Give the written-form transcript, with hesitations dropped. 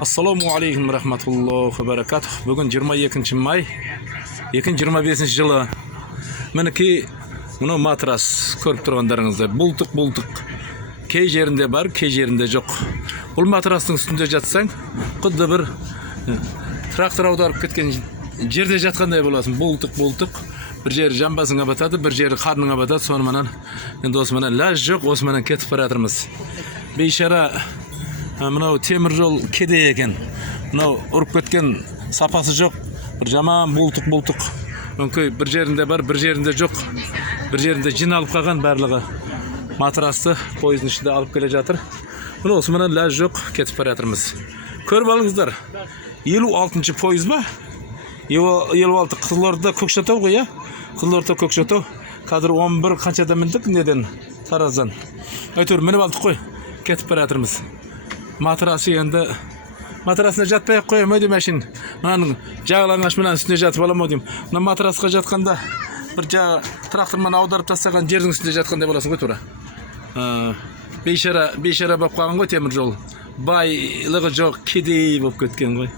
Assalamu alaikum rahmatullohi va barakatuh. Bugun 22-may 2025 жылы. Meniki bunu matras ko'rib turganlaringizda bultuq key yerinde бар, key yerinde жоқ. Бұл матрастың үстінде жатсаң, құдды бір трактор аударып кеткен жерде жатқандай боласың. Bultuq. Bir жері жамбасыңа батады, бір жері қарныңа батады. Сонымен енді осымен лаж жоқ, осымен кетіп бара жатырмыз. Бейшара мынау темір жол кедей екен. Мынау ұрып кеткен сапасы жоқ. Bir жаман bultuq. Мүмкін бір жерінде бар, бір жерінде жоқ. Bir жерінде жиналып қалған барлығы. Матрасты пойыздың ішінде алып келе жатыр. Мына осымен лаж жоқ, кетіп бара жатырмыз. Көріп алыңыздар. 56-шы пойыз ба? 56 Қызылорда Көкшетау ғой, я? Қызылорда Көкшетау. Қазір 11 қаншада міндік неден? Тараздан. Әйтеуір мініп алдық қой. Кетіп бара жатырмыз. Матрасы енді матрасына жатпай қойым өйді мәшін. Мынаның жағалаңаш мына үстіне жатып аламын өйдім. Мына матрасқа жатқанда бір жағы трактормен аударып тастаған жердің үстінде жатқандай боласың ғой тура. Бейшара болып қалған ғой темір жол. Байлығы жоқ, кедей болып кеткен ғой.